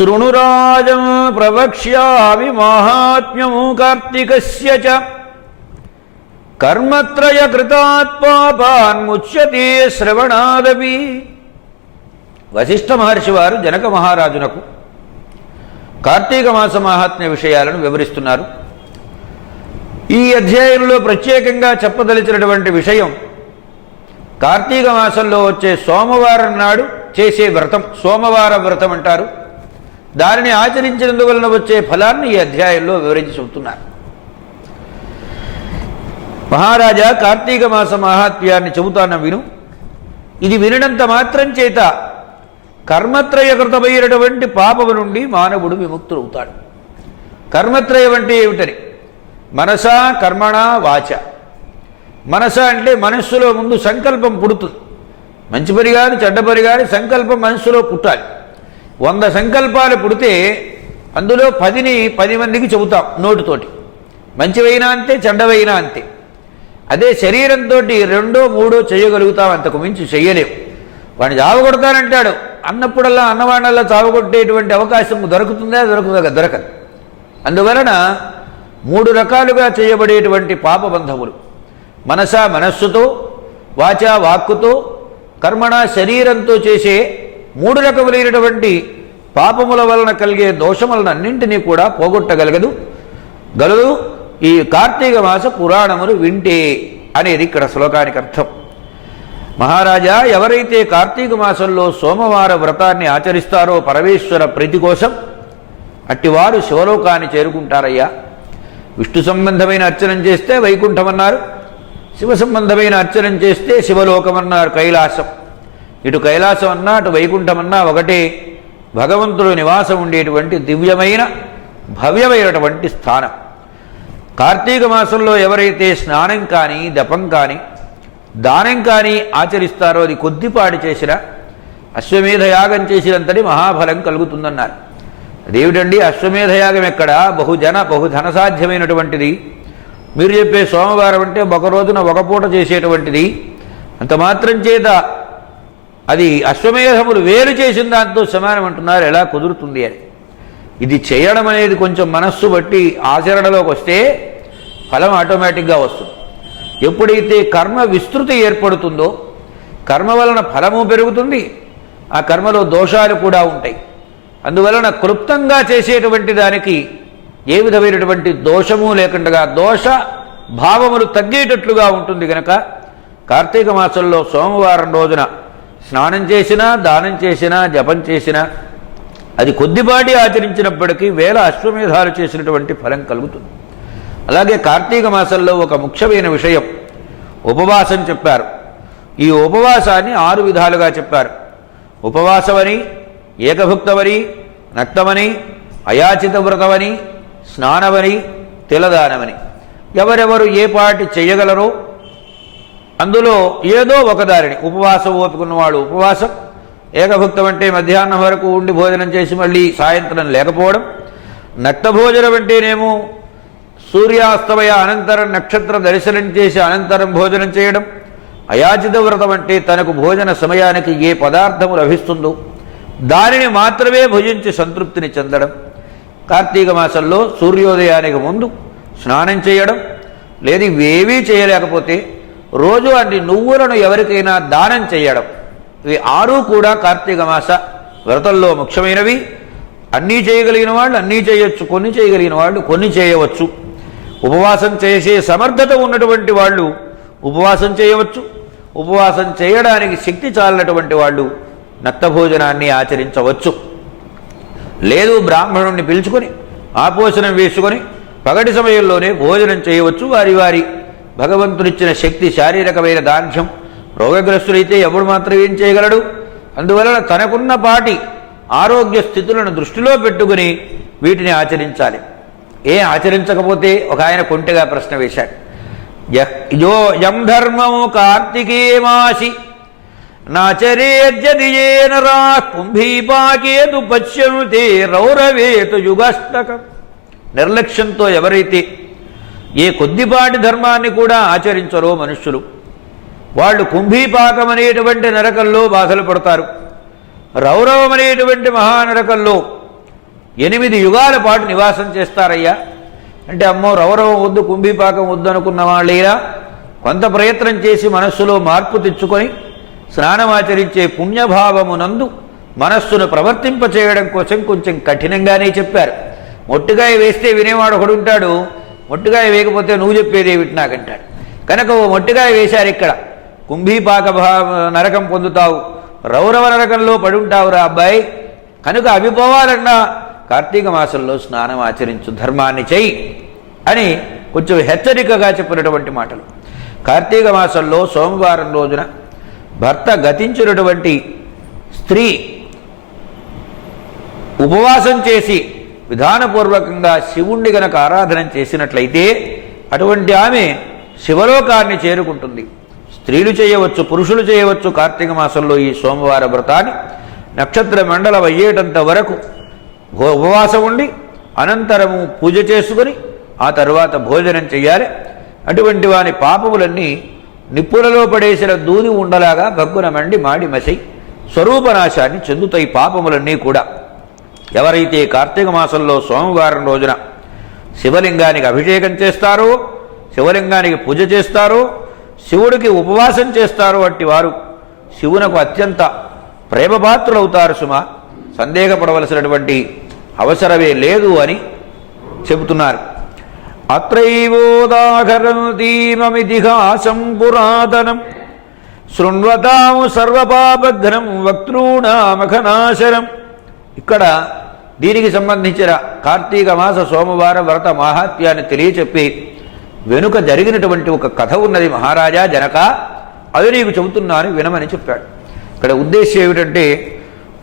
శృణురాజం ప్రవక్ష్యామి మాహాత్మ్యము కార్తీకస్య చ. కర్మత్రయ కృతాత్ పాపాన్ముచ్యతే వశిష్ఠ మహర్షి వారు జనక మహారాజునకు కార్తీక మాస మహాత్మ్య విషయాలను వివరిస్తున్నారు. ఈ అధ్యాయంలో ప్రత్యేకంగా చెప్పదలిచినటువంటి విషయం కార్తీక మాసంలో వచ్చే సోమవారం నాడు చేసే వ్రతం సోమవార వ్రతం అంటారు. దానిని ఆచరించినందువలన వచ్చే ఫలాన్ని ఈ అధ్యాయంలో వివరించి చెబుతున్నారు మహారాజా కార్తీక మాస మహాత్మ్యాన్ని చెబుతాన విను. ఇది వినడంత మాత్రం చేత కర్మత్రయకృతమైనటువంటి పాపము నుండి మానవుడు విముక్తుడవుతాడు. కర్మత్రయం అంటే ఏమిటని? మనస కర్మణ వాచ. మనస అంటే మనస్సులో ముందు సంకల్పం పుడుతుంది. మంచి పని చెడ్డ పని సంకల్పం మనస్సులో పుట్టాలి. వంద సంకల్పాలు పుడితే అందులో పదిని పది మందికి చెబుతాం నోటితోటి. మంచివైనా అంతే చెడ్డవైనా అంతే. అదే శరీరంతో రెండో మూడో చేయగలుగుతాం అంతకు మించి చెయ్యలేము వాడిని చావగొడతానంటాడు అన్నప్పుడల్లా అన్నవాడల్లా చావగొట్టేటువంటి అవకాశం దొరుకుతుందా? దొరకదు దొరకదు. అందువలన మూడు రకాలుగా చేయబడేటువంటి పాపబంధములు మనస మనస్సుతో వాచా వాక్కుతో కర్మణ శరీరంతో చేసే మూడు రకములైనటువంటి పాపముల వలన కలిగే దోషములను అన్నింటినీ కూడా పోగొట్టగలగదు. గలదు ఈ కార్తీక మాస పురాణములు వింటే అనేది ఇక్కడ శ్లోకానికి అర్థం. మహారాజా ఎవరైతే కార్తీక మాసంలో సోమవార వ్రతాన్ని ఆచరిస్తారో పరమేశ్వర ప్రీతి కోసం అట్టివారు శివలోకాన్ని చేరుకుంటారయ్యా. విష్ణు సంబంధమైన అర్చనం చేస్తే వైకుంఠమన్నారు. శివ సంబంధమైన అర్చనం చేస్తే శివలోకమన్నారు కైలాసం. ఇటు కైలాసం అన్నా అటు వైకుంఠం అన్నా ఒకటే భగవంతుడు నివాసం ఉండేటువంటి దివ్యమైన భవ్యమైనటువంటి స్థానం. కార్తీక మాసంలో ఎవరైతే స్నానం కానీ దపం కానీ దానం కానీ ఆచరిస్తారో అది కొద్దిపాటి చేసిన అశ్వమేధ యాగం చేసినంతటి మహాఫలం కలుగుతుందన్నారు. అదేమిటండి? అశ్వమేధ యాగం ఎక్కడ? బహుజన బహుధన సాధ్యమైనటువంటిది. మీరు చెప్పే సోమవారం అంటే ఒక రోజున ఒక పూట చేసేటువంటిది. అంత మాత్రం చేత అది అశ్వమేధములు వేరు చేసిన దాంతో సమానం అంటున్నారు ఎలా కుదురుతుంది అని. ఇది చేయడం అనేది కొంచెం మనస్సు బట్టి ఆచరణలోకి వస్తే ఫలం ఆటోమేటిక్గా వస్తుంది. ఎప్పుడైతే కర్మ విస్తృతి ఏర్పడుతుందో కర్మ వలన ఫలము పెరుగుతుంది ఆ కర్మలో దోషాలు కూడా ఉంటాయి. అందువలన క్లుప్తంగా చేసేటువంటి దానికి ఏ విధమైనటువంటి దోషము లేకుండా దోష భావములు తగ్గేటట్లుగా ఉంటుంది కనుక కార్తీక మాసంలో సోమవారం రోజున స్నానం చేసినా దానం చేసినా జపం చేసినా అది కొద్దిపాటి ఆచరించినప్పటికీ వేల అశ్వమేధాలు చేసినటువంటి ఫలం కలుగుతుంది. అలాగే కార్తీక మాసంలో ఒక ముఖ్యమైన విషయం ఉపవాసం చెప్పారు. ఈ ఉపవాసాన్ని ఆరు విధాలుగా చెప్పారు. ఉపవాసమని ఏకభుక్తమని నక్తమని అయాచిత వ్రతమని స్నానమని తిలదానమని. ఎవరెవరు ఏ పాటి చేయగలరో అందులో ఏదో ఒకదారిని ఉపవాసం ఓపుకున్నవాడు ఉపవాసం. ఏకభుక్తం అంటే మధ్యాహ్నం వరకు ఉండి భోజనం చేసి మళ్ళీ సాయంత్రం లేకపోవడం. నక్తభోజనం అంటేనేమో సూర్యాస్తమయ అనంతరం నక్షత్ర దర్శనం చేసి అనంతరం భోజనం చేయడం. అయాచిత వ్రతం అంటే తనకు భోజన సమయానికి ఏ పదార్థము లభిస్తుందో దానిని మాత్రమే భుజించి సంతృప్తిని చెందడం. కార్తీక మాసంలో సూర్యోదయానికి ముందు స్నానం చేయడం. లేదు ఇవేవీ చేయలేకపోతే రోజు అన్ని నువ్వులను ఎవరికైనా దానం చేయడం. ఇవి ఆరు కూడా కార్తీక మాస వ్రతంలో ముఖ్యమైనవి. అన్నీ చేయగలిగిన వాళ్ళు అన్నీ చేయొచ్చు కొన్ని చేయగలిగిన వాళ్ళు కొన్ని చేయవచ్చు. ఉపవాసం చేసే సమర్థత ఉన్నటువంటి వాళ్ళు ఉపవాసం చేయవచ్చు. ఉపవాసం చేయడానికి శక్తి చాలినటువంటి వాళ్ళు నత్తభోజనాన్ని ఆచరించవచ్చు. లేదు బ్రాహ్మణుణ్ణి పిలుచుకొని ఆపోషణం వేసుకొని పగటి సమయంలోనే భోజనం చేయవచ్చు వారి వారి. భగవంతునిచ్చిన శక్తి శారీరకమైన దార్ఢ్యం రోగగ్రస్తులైతే ఎవడు మాత్రం ఏం చేయగలడు? అందువలన తనకున్న పాటి ఆరోగ్య స్థితులను దృష్టిలో పెట్టుకుని వీటిని ఆచరించాలి. ఏ ఆచరించకపోతే ఒక ఆయన కొంటగా ప్రశ్న వేశాడు. యో యం ధర్మము కార్తికేమాసి నాచరేద్యది ఏ నరా కుంభీపాకేతు పశ్యనుతే రౌరవేతు యుగస్తకం. నిర్లక్ష్యంతో ఎవరైతే ఏ కొద్దిపాటి ధర్మాన్ని కూడా ఆచరించరో మనుష్యులు. వాళ్ళు కుంభీపాకం అనేటువంటి నరకంలో బాధలు పడతారు. రౌరవం అనేటువంటి మహానరకంలో ఎనిమిది యుగాల పాటు నివాసం చేస్తారయ్యా. అంటే అమ్మో రౌరవం వద్దు కుంభీపాకం వద్దు అనుకున్న వాళ్ళైనా కొంత ప్రయత్నం చేసి మనస్సులో మార్పు తెచ్చుకొని స్నానమాచరించే పుణ్యభావమునందు మనస్సును ప్రవర్తింపచేయడం కోసం కొంచెం కఠినంగానే చెప్పారు. మొట్టుగాయ వేస్తే వినేవాడు ఒకడుంటాడు ఉంటాడు మొట్టుగాయ వేయకపోతే నువ్వు చెప్పేది ఏమిటి నాకంటాడు. కనుక ఓ మొట్టుగాయ వేశారు ఇక్కడ. కుంభీపాక భా నరకం పొందుతావు. రౌరవ నరకంలో పడుంటావురా అబ్బాయి. కనుక అవి పోవాలన్నా కార్తీక మాసంలో స్నానం ఆచరించు ధర్మాన్ని చెయ్యి అని కొంచెం హెచ్చరికగా చెప్పినటువంటి మాటలు. కార్తీక మాసంలో సోమవారం రోజున భర్త గతించినటువంటి స్త్రీ ఉపవాసం చేసి విధానపూర్వకంగా శివుణ్ణి గనక ఆరాధన చేసినట్లయితే అటువంటి ఆమె శివలోకాన్ని చేరుకుంటుంది. స్త్రీలు చేయవచ్చు పురుషులు చేయవచ్చు కార్తీక మాసంలో ఈ సోమవార వ్రతాన్ని. నక్షత్ర మండలం అయ్యేటంత వరకు ఉపవాసం ఉండి అనంతరము పూజ చేసుకుని ఆ తర్వాత భోజనం చేయాలి. అటువంటి వాని పాపములన్నీ నిప్పులలో పడేసిన దూది ఉండలాగా గగ్గున మండి మాడి మసై స్వరూపనాశాన్ని చెందుతాయి పాపములన్నీ కూడా. ఎవరైతే కార్తీక మాసంలో సోమవారం రోజున శివలింగానికి అభిషేకం చేస్తారో శివలింగానికి పూజ చేస్తారో శివుడికి ఉపవాసం చేస్తారో వంటి వారు శివునకు అత్యంత ప్రేమపాత్రులవుతారు సుమ. సందేహపడవలసినటువంటి అవసరమే లేదు అని చెబుతున్నారు. అత్రైవోదాహరణతీమమితిహాసం పురాతనం. శృణ్వతాము సర్వపాపఘ్నం వక్తృణామఖనాశనం ఇక్కడ దీనికి సంబంధించిన కార్తీక మాస సోమవార వ్రత మాహాత్యాన్ని తెలియచెప్పి వెనుక జరిగినటువంటి ఒక కథ ఉన్నది మహారాజా జనక అది నీకు చెబుతున్నాను వినమని చెప్పాడు. ఇక్కడ ఉద్దేశం ఏమిటంటే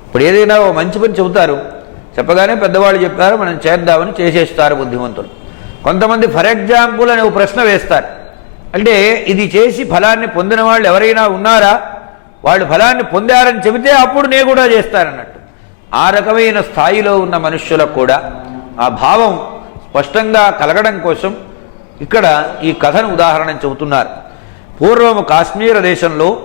ఇప్పుడు ఏదైనా ఓ మంచి పని చెబుతారు. చెప్పగానే పెద్దవాళ్ళు చెప్పారు మనం చేద్దామని చేసేస్తారు బుద్ధిమంతులు. కొంతమంది ఫర్ ఎగ్జాంపుల్ అనే ఒక ప్రశ్న వేస్తారు. అంటే ఇది చేసి ఫలాన్ని పొందిన వాళ్ళు ఎవరైనా ఉన్నారా? వాళ్ళు ఫలాన్ని పొందారని చెబితే అప్పుడు నేను కూడా చేస్తారన్నట్టు ఆ రకమైన స్థాయిలో ఉన్న మనుష్యులకు కూడా ఆ భావం స్పష్టంగా కలగడం కోసం ఇక్కడ ఈ కథను ఉదాహరణ చెబుతున్నారు. పూర్వము కాశ్మీర దేశంలో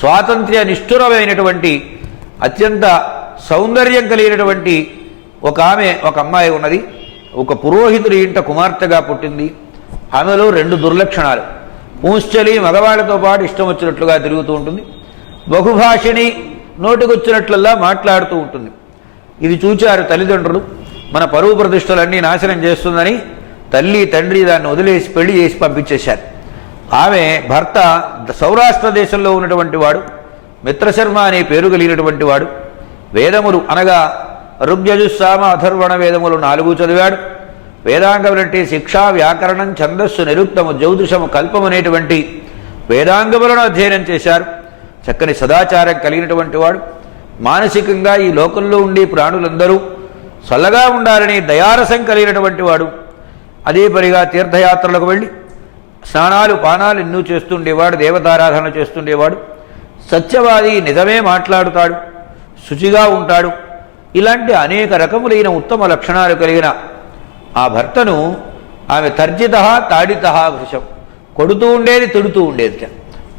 స్వాతంత్ర్య నిష్ఠురమైనటువంటి అత్యంత సౌందర్యం కలిగినటువంటి ఒక ఆమె ఒక అమ్మాయి ఉన్నది. ఒక పురోహితుడి ఇంట కుమార్తెగా పుట్టింది. ఆమెలో రెండు దుర్లక్షణాలు. పూంశ్చలి మగవాళ్ళతో పాటు ఇష్టం వచ్చినట్లుగా తిరుగుతూ ఉంటుంది. బహుభాషిణి నోటికొచ్చినట్లల్లా మాట్లాడుతూ ఉంటుంది. ఇది చూచారు తల్లిదండ్రులు. మన పరువు ప్రతిష్టలన్నీ నాశనం చేస్తుందని తల్లి తండ్రి దాన్ని వదిలేసి పెళ్ళి చేసి పంపించేశారు. ఆమె భర్త సౌరాష్ట్ర దేశంలో ఉన్నటువంటి వాడు మిత్రశర్మ అనే పేరు కలిగినటువంటి వాడు వేదములు అనగా ఋగ్యజుస్సామ అథర్వణ వేదములు నాలుగు చదివాడు. వేదాంగములంటే శిక్ష వ్యాకరణం ఛందస్సు నిరుక్తము జ్యోతిషము కల్పం అనేటువంటి వేదాంగములను అధ్యయనం చేశారు. చక్కని సదాచారం కలిగినటువంటి వాడు. మానసికంగా ఈ లోకంలో ఉండే ప్రాణులందరూ చల్లగా ఉండాలని దయారసం కలిగినటువంటి వాడు. అదే పరిగా తీర్థయాత్రలకు వెళ్ళి స్నానాలు పానాలు ఎన్నో చేస్తుండేవాడు దేవతారాధన చేస్తుండేవాడు. సత్యవాది నిజమే మాట్లాడుతాడు శుచిగా ఉంటాడు. ఇలాంటి అనేక రకములైన ఉత్తమ లక్షణాలు కలిగిన ఆ భర్తను ఆమె తర్జిత తాడిత వృషం కొడుతూ ఉండేది తిడుతూ ఉండేది.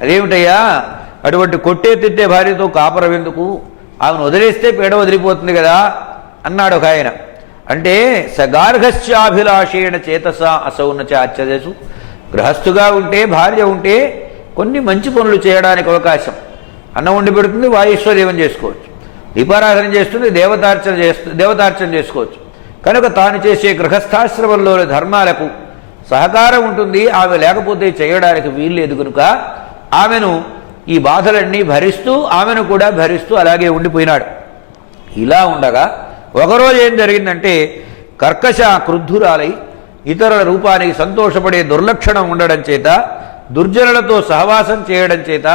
అదేమిటయ్యా? అటువంటి కొట్టే తిట్టే భార్యతో కాపురం ఎందుకు? ఆమెను వదిలేస్తే పీడ వదిలిపోతుంది కదా అన్నాడు ఒక ఆయన. అంటే సగార్హస్యాభిలాషేణ చేతస అసౌన చాచ్యదేశు గృహస్థుగా ఉంటే భార్య ఉంటే కొన్ని మంచి పనులు చేయడానికి అవకాశం. అన్నం వండి పెడుతుంది వాయుశ్వదేవం చేసుకోవచ్చు. దీపారాధన చేస్తుంది దేవతార్చన చేస్తు దేవతార్చన చేసుకోవచ్చు. కనుక తాను చేసే గృహస్థాశ్రమంలోని ధర్మాలకు సహకారం ఉంటుంది ఆమె లేకపోతే చేయడానికి వీల్లేదు కనుక ఆమెను ఈ బాధలన్నీ భరిస్తూ ఆమెను కూడా భరిస్తూ అలాగే ఉండిపోయినాడు. ఇలా ఉండగా ఒకరోజు ఏం జరిగిందంటే కర్కశ క్రుద్ధురాలై ఇతరుల రూపానికి సంతోషపడే దుర్లక్షణం ఉండడం చేత దుర్జనులతో సహవాసం చేయడం చేత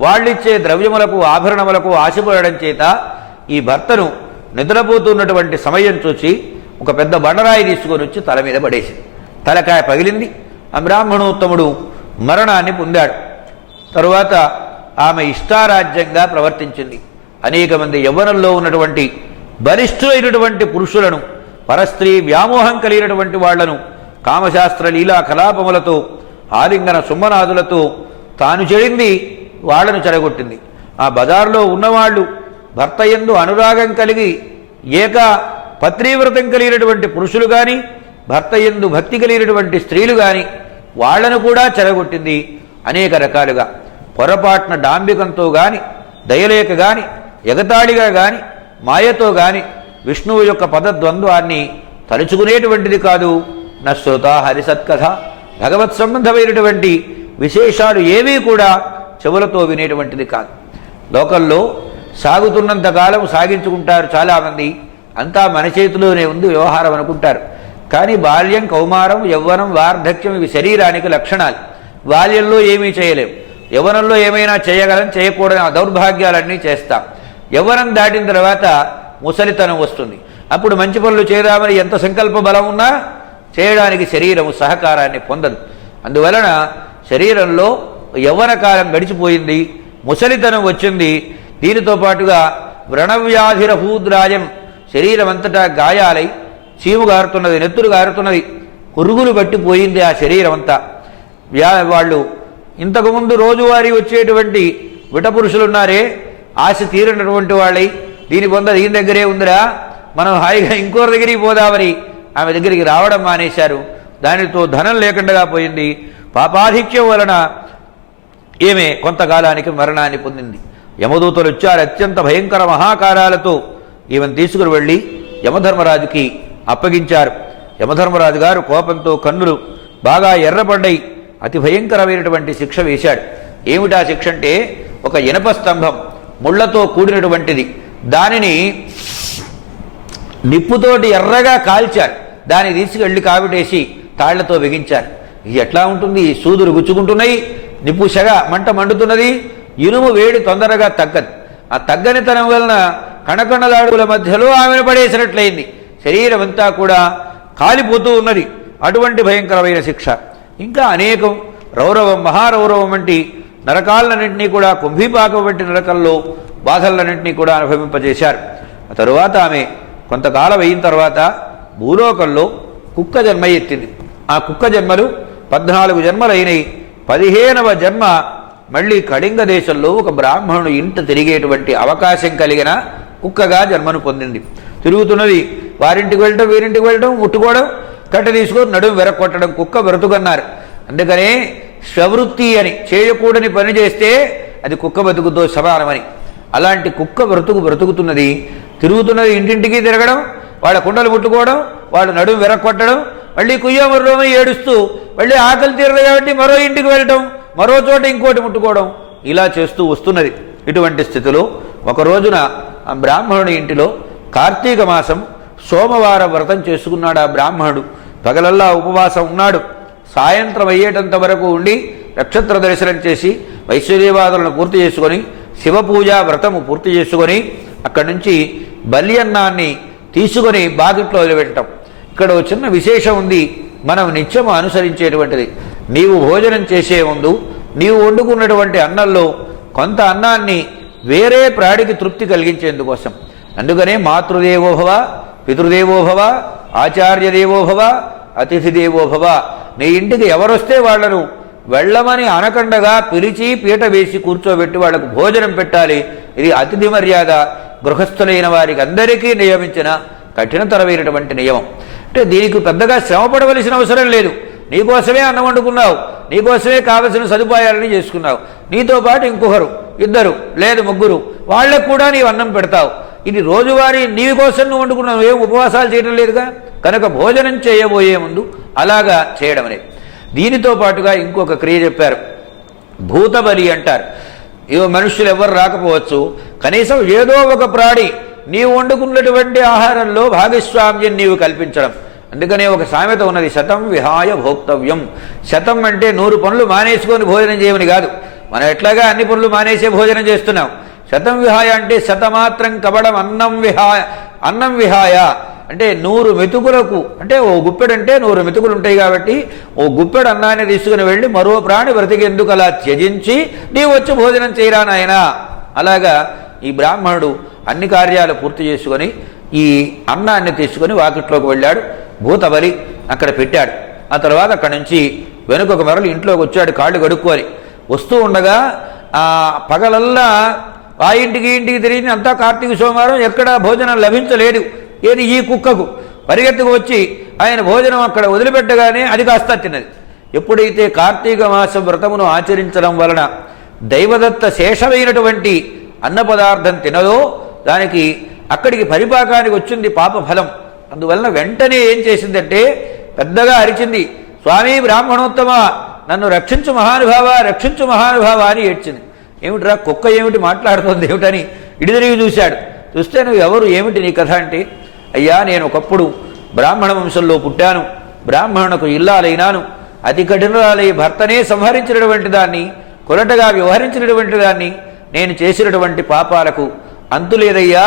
వాళ్ళిచ్చే ద్రవ్యములకు ఆభరణములకు ఆశపడడం చేత ఈ భర్తను నిద్రపోతున్నటువంటి సమయం చూసి ఒక పెద్ద బండరాయి తీసుకొని వచ్చి తల మీద పడేసింది. తలకాయ పగిలింది. ఆ బ్రాహ్మణోత్తముడు మరణాన్ని పొందాడు. తరువాత ఆమె ఇష్టారాజ్యంగా ప్రవర్తించింది. అనేక మంది యవ్వనంలో ఉన్నటువంటి బలిష్ఠులైనటువంటి పురుషులను పరస్త్రీ వ్యామోహం కలిగినటువంటి వాళ్ళను కామశాస్త్ర లీలా కలాపములతో ఆలింగన సుమ్మనాదులతో తాను చెడింది వాళ్ళను చెడగొట్టింది. ఆ బజార్లో ఉన్నవాళ్ళు భర్త ఎందు అనురాగం కలిగి ఏక పత్రీవ్రతం కలిగినటువంటి పురుషులు కానీ భర్త ఎందు భక్తి కలిగినటువంటి స్త్రీలు కానీ వాళ్ళను కూడా చెరగొట్టింది అనేక రకాలుగా. పొరపాటున డాంబికంతో గాని దయలేక గాని ఎగతాళిగా గాని మాయతో గాని విష్ణువు యొక్క పదద్వంద్వాన్ని తలుచుకునేటువంటిది కాదు. నశ్రుత హరిసత్కథ భగవత్ సంబంధమైనటువంటి విశేషాలు ఏవీ కూడా చెవులతో వినేటువంటిది కాదు. లోకల్లో సాగుతున్నంత కాలం సాగించుకుంటారు చాలామంది. అంతా మన చేతిలోనే ఉంది వ్యవహారం అనుకుంటారు. కానీ బాల్యం కౌమారం యవ్వనం వార్ధక్యం ఇవి శరీరానికి లక్షణాలు. బాల్యంలో ఏమీ చేయలేం. యవ్వనంలో ఏమైనా చేయగలం చేయకూడని ఆ దౌర్భాగ్యాలన్నీ చేస్తాం. యవ్వనం దాటిన తర్వాత ముసలితనం వస్తుంది. అప్పుడు మంచి పనులు చేద్దామని ఎంత సంకల్ప బలం ఉన్నా చేయడానికి శరీరము సహకారాన్ని పొందదు. అందువలన శరీరంలో యవ్వన కాలం గడిచిపోయింది ముసలితనం వచ్చింది. దీనితో పాటుగా వ్రణవ్యాధిరహూద్రాయం శరీరం అంతటా గాయాలై చీము గారుతున్నది నెత్తురు గారుతున్నది పురుగులు పట్టిపోయింది ఆ శరీరం అంతా వ్యా వాళ్ళు ఇంతకుముందు రోజువారీ వచ్చేటువంటి విటపురుషులు ఉన్నారే ఆశ తీరినటువంటి వాళ్ళై దీని కొంత దీని దగ్గరే ఉందిరా మనం హాయిగా ఇంకోరి దగ్గరికి పోదామని ఆమె దగ్గరికి రావడం మానేశారు. దానితో ధనం లేకుండా పోయింది. పాపాధిక్యం వలన ఈమె కొంతకాలానికి మరణాన్ని పొందింది. యమదూతలు వచ్చారు అత్యంత భయంకర మహాకారాలతో ఈమెను తీసుకుని వెళ్ళి యమధర్మరాజుకి అప్పగించారు. యమధర్మరాజు గారు కోపంతో కన్నులు బాగా ఎర్రపడ్డాయి అతి భయంకరమైనటువంటి శిక్ష వేశాడు. ఏమిటా శిక్ష అంటే? ఒక ఇనప స్తంభం ముళ్ళతో కూడినటువంటిది. దానిని నిప్పుతోటి ఎర్రగా కాల్చారు. దాన్ని తీసుకెళ్ళి కావిటేసి తాళ్ళతో బిగించారు. ఇది ఎట్లా ఉంటుంది? సూదులు గుచ్చుకుంటున్నాయి. నిప్పు సెగ మంట మండుతున్నది. ఇనుము వేడి తొందరగా తగ్గదు. ఆ తగ్గనితనం వలన కణకణలాడుల మధ్యలో ఆమెను పడేసినట్లయింది. శరీరం అంతా కూడా కాలిపోతూ ఉన్నది. అటువంటి భయంకరమైన శిక్ష. ఇంకా అనేకం. రౌరవం మహారౌరవం వంటి నరకాలన్నింటినీ కూడా కుంభీపాకం వంటి నరకంలో బాధలన్నింటినీ కూడా అనుభవింపజేశారు. ఆ తరువాత ఆమె కొంతకాలం అయిన తర్వాత భూలోకంలో కుక్క జన్మ ఎత్తింది. ఆ కుక్క జన్మలు పద్నాలుగు జన్మలైనవి పదిహేనవ జన్మ మళ్ళీ కళింగ దేశంలో ఒక బ్రాహ్మణుడు ఇంట తిరిగేటువంటి అవకాశం కలిగిన కుక్కగా జన్మను పొందింది. తిరుగుతున్నది వారింటికి వెళ్ళటం వీరింటికి వెళ్ళటం ముట్టుకోవడం కట్ట తీసుకొని నడుము వెరకొట్టడం కుక్క బ్రతుకన్నారు. అందుకనే స్వవృత్తి అని చేయకూడని పని చేస్తే అది కుక్క బతుకుతో సమానమని. అలాంటి కుక్క బ్రతుకు బ్రతుకుతున్నది తిరుగుతున్నది ఇంటింటికి తిరగడం వాళ్ళ కుండలు ముట్టుకోవడం వాళ్ళ నడుము వెరక్కొట్టడం మళ్ళీ కుయ్యమర్రోమై ఏడుస్తూ మళ్ళీ ఆకలి తీరదు కాబట్టి మరో ఇంటికి వెళ్ళటం మరో చోట ఇంకోటి ముట్టుకోవడం ఇలా చేస్తూ వస్తున్నది. ఇటువంటి స్థితిలో ఒక రోజున ఆ బ్రాహ్మణుడి ఇంటిలో కార్తీక మాసం సోమవారం వ్రతం చేసుకున్నాడు ఆ బ్రాహ్మణుడు. పగలల్లా ఉపవాసం ఉన్నాడు. సాయంత్రం అయ్యేటంత వరకు ఉండి నక్షత్ర దర్శనం చేసి వైశ్వర్యవాదులను పూర్తి చేసుకొని శివపూజ వ్రతము పూర్తి చేసుకొని అక్కడి నుంచి బల్యన్నాన్ని తీసుకొని బాగిట్లో వదిలిపెట్టడం. ఇక్కడ చిన్న విశేషం ఉంది. మనం నిత్యము అనుసరించేటువంటిది. నీవు భోజనం చేసే ముందు నీవు వండుకున్నటువంటి అన్నంలో కొంత అన్నాన్ని వేరే ప్రాడికి తృప్తి కలిగించేందుకోసం. అందుకనే మాతృదేవోభవ పితృదేవోభవ ఆచార్యదేవోభవ అతిథిదేవోభవ నీ ఇంటికి ఎవరొస్తే వాళ్ళను? వెళ్ళమని అనకండగా పిలిచి పీట వేసి కూర్చోబెట్టి వాళ్ళకు భోజనం పెట్టాలి. ఇది అతిథి మర్యాద. గృహస్థులైన వారికి అందరికీ నియమించిన కఠినతరమైనటువంటి నియమం. అంటే దీనికి పెద్దగా శ్రమ పడవలసిన అవసరం లేదు. నీకోసమే అన్నం వండుకున్నావు. నీకోసమే కావలసిన సదుపాయాలని చేసుకున్నావు. నీతో పాటు ఇంకొకరు ఇద్దరు లేదు ముగ్గురు వాళ్ళకు కూడా నీవు అన్నం పెడతావు. ఇది రోజువారీ నీవి కోసం నువ్వు వండుకున్నావు. ఏం ఉపవాసాలు చేయడం లేదుగా? కనుక భోజనం చేయబోయే ముందు అలాగా చేయడం అనేది. దీనితో పాటుగా ఇంకొక క్రియ చెప్పారు. భూతబలి అంటారు. ఇవో మనుషులు ఎవరు రాకపోవచ్చు. కనీసం ఏదో ఒక ప్రాణి నీవు వండుకున్నటువంటి ఆహారంలో భాగస్వామ్యం నీవు కల్పించడం. అందుకనే ఒక సామెత ఉన్నది శతం విహాయ భోక్తవ్యం. శతం అంటే నూరు పనులు మానేసుకొని భోజనం చేయమని కాదు. మనం ఎట్లాగా అన్ని పనులు మానేసే భోజనం చేస్తున్నాం. శతం విహాయ అంటే శతమాత్రం కబడం అన్నం విహాయ అన్నం విహాయ. అంటే నూరు మెతుకులకు అంటే ఓ గుప్పెడంటే నూరు మెతుకులు ఉంటాయి కాబట్టి ఓ గుప్పెడు అన్నాన్ని తీసుకుని వెళ్ళి మరో ప్రాణి బ్రతికేందుకు అలా త్యజించి నీవు వచ్చి భోజనం చేయరా నాయనా? అలాగా ఈ బ్రాహ్మణుడు అన్ని కార్యాలు పూర్తి చేసుకొని ఈ అన్నాన్ని తీసుకొని వాకిట్లోకి వెళ్ళాడు. భూతబలి అక్కడ పెట్టాడు. ఆ తర్వాత అక్కడి నుంచి వెనుకొక మరలు ఇంట్లోకి వచ్చాడు. కాళ్ళు కడుక్కొని. వస్తూ ఉండగా పగలల్లా ఆ ఇంటికి ఇంటికి తిరిగి అంతా కార్తీక సోమవారం ఎక్కడ భోజనం లభించలేదు. ఏది ఈ కుక్కకు? పరిగెత్తుకు వచ్చి ఆయన భోజనం అక్కడ వదిలిపెట్టగానే అది కాస్త తిన్నది. ఎప్పుడైతే కార్తీక మాసం వ్రతమును ఆచరించడం వలన దైవదత్త శేషమైనటువంటి అన్న పదార్థం తినదో దానికి అక్కడికి పరిపాకానికి వచ్చింది పాప ఫలం. అందువలన వెంటనే ఏం చేసిందంటే పెద్దగా అరిచింది స్వామి బ్రాహ్మణోత్తమ నన్ను రక్షించు మహానుభావ రక్షించు మహానుభావ అని ఏడ్చింది. ఏమిట్రా కుక్క ఏమిటి మాట్లాడుతోంది? ఏమిటని ఇడిదిరిగి చూశాడు. చూస్తే నువ్వు ఎవరు? ఏమిటి నీ కథ అంటే అయ్యా నేను ఒకప్పుడు బ్రాహ్మణ వంశంలో పుట్టాను. బ్రాహ్మణునకు ఇల్లాలైనాను. అతి కఠినరాలై భర్తనే సంహరించినటువంటి దాన్ని కొలటగా వ్యవహరించినటువంటి దాన్ని నేను చేసినటువంటి పాపాలకు అంతులేదయ్యా.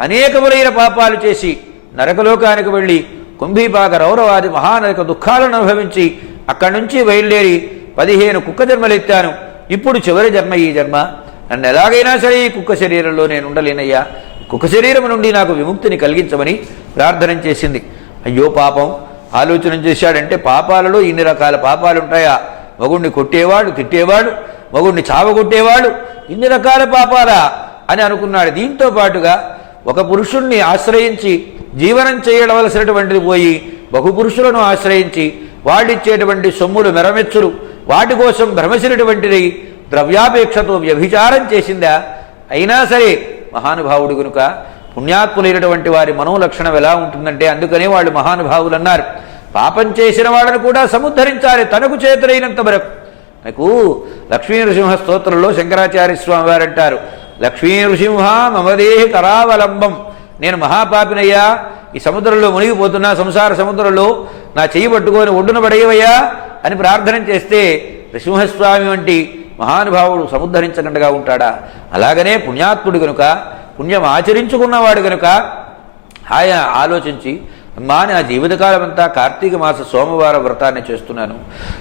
అనేకములైన పాపాలు చేసి నరకలోకానికి వెళ్ళి కుంభీపాక రౌరవాది మహానరక దుఃఖాలను అనుభవించి అక్కడి నుంచి బయలుదేరి పదిహేను కుక్క జన్మలెత్తాను ఇప్పుడు చివరి జన్మ ఈ జన్మ. నన్ను ఎలాగైనా సరే ఈ కుక్క శరీరంలో నేను ఉండలేనయ్యా. కుక్క శరీరం నుండి నాకు విముక్తిని కలిగించమని ప్రార్థన చేసింది. అయ్యో పాపం ఆలోచన చేశాడంటే పాపాలలో ఇన్ని రకాల పాపాలు ఉంటాయా మగుణ్ణి కొట్టేవాడు తిట్టేవాడు మగుణ్ణి చావగొట్టేవాడు ఇన్ని రకాల పాపాలా? అని అనుకున్నాడు. దీంతో పాటుగా ఒక పురుషుణ్ణి ఆశ్రయించి జీవనం చేయవలసినటువంటిది పోయి బహుపురుషులను ఆశ్రయించి వాడిచ్చేటువంటి సొమ్ములు మెరమెచ్చులు వాటి కోసం భ్రమసినటువంటిది ద్రవ్యాపేక్షతో వ్యభిచారం చేసిందా? అయినా సరే మహానుభావుడు కనుక పుణ్యాత్ములైనటువంటి వారి మనోలక్షణం ఎలా ఉంటుందంటే అందుకనే వాళ్ళు మహానుభావులు అన్నారు పాపం చేసిన వాళ్ళను కూడా సముద్ధరించాలి తనకు చేతులైనంత వరకు. నాకు లక్ష్మీనృసింహ స్తోత్రంలో శంకరాచార్య స్వామి వారు అంటారు లక్ష్మీ నృసింహ మమదేహి కరావలంబం నేను మహాపాపినయ్యా ఈ సముద్రంలో మునిగిపోతున్నా సంసార సముద్రంలో నా చెయ్యి పట్టుకొని ఒడ్డున పడేవయ్యా అని ప్రార్థన చేస్తే నృసింహస్వామి వంటి మహానుభావుడు సముద్ధరించకుండా ఉంటాడా? అలాగనే పుణ్యాత్ముడు కనుక పుణ్యం ఆచరించుకున్నవాడు కనుక ఆయన ఆలోచించి అమ్మా నా జీవితకాలం అంతా కార్తీక మాస సోమవార వ్రతాన్ని చేస్తున్నాను.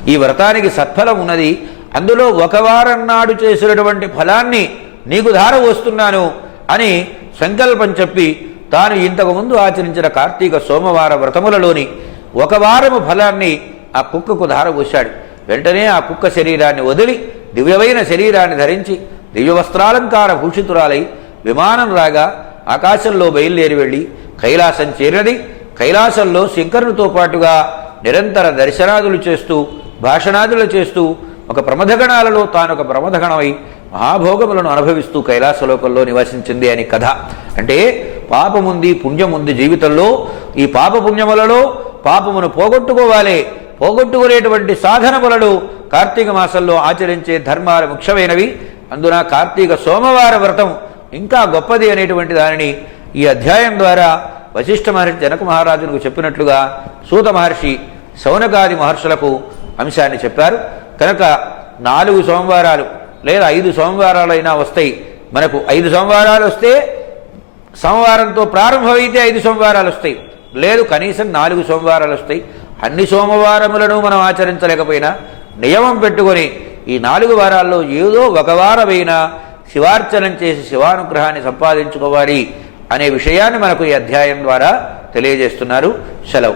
ఈ వ్రతానికి సత్ఫలం ఉన్నది అందులో ఒక వారం నాడు చేసినటువంటి ఫలాన్ని నీకు ధార వస్తున్నాను అని సంకల్పం చెప్పి తాను ఇంతకు ముందు ఆచరించిన కార్తీక సోమవార వ్రతములలోని ఒక వారము ఫలాన్ని ఆ కుక్కకు ధారపోశాడు వెంటనే ఆ కుక్క శరీరాన్ని వదిలి దివ్యమైన శరీరాన్ని ధరించి దివ్య వస్త్రాలంకార భూషితురాలై విమానం రాగా ఆకాశంలో బయలుదేరి వెళ్ళి కైలాసం చేరినది. కైలాసంలో శంకరునితో పాటుగా నిరంతర దర్శనాదులు చేస్తూ భాషణాదులు చేస్తూ ఒక ప్రమథగణాలలో తాను ఒక ప్రమథగణమై మహాభోగములను అనుభవిస్తూ కైలాసలోకంలో నివసించింది అని కథ. అంటే పాపముంది పుణ్యముంది జీవితంలో ఈ పాపపుణ్యములలో పాపమును పోగొట్టుకోవాలి. పోగొట్టుకునేటువంటి సాధనములను కార్తీక మాసంలో ఆచరించే ధర్మాలు ముఖ్యమైనవి. అందున కార్తీక సోమవార వ్రతం ఇంకా గొప్పది అనేటువంటి దానిని ఈ అధ్యాయం ద్వారా వశిష్ఠ మహర్షి జనక మహారాజునకు చెప్పినట్లుగా సూత మహర్షి సౌనకాది మహర్షులకు అంశాన్ని చెప్పారు. కనుక నాలుగు సోమవారాలు లేదా ఐదు సోమవారాలైనా వస్తాయి. మనకు ఐదు సోమవారాలు వస్తే సోమవారంతో ప్రారంభమైతే ఐదు సోమవారాలు వస్తాయి. లేదు కనీసం నాలుగు సోమవారాలు వస్తాయి. అన్ని సోమవారములను మనం ఆచరించలేకపోయినా నియమం పెట్టుకొని ఈ నాలుగు వారాల్లో ఏదో ఒక వారమైనా శివార్చనం చేసి శివానుగ్రహాన్ని సంపాదించుకోవాలి అనే విషయాన్ని మనకు ఈ అధ్యాయం ద్వారా తెలియజేస్తున్నారు. సెలవు.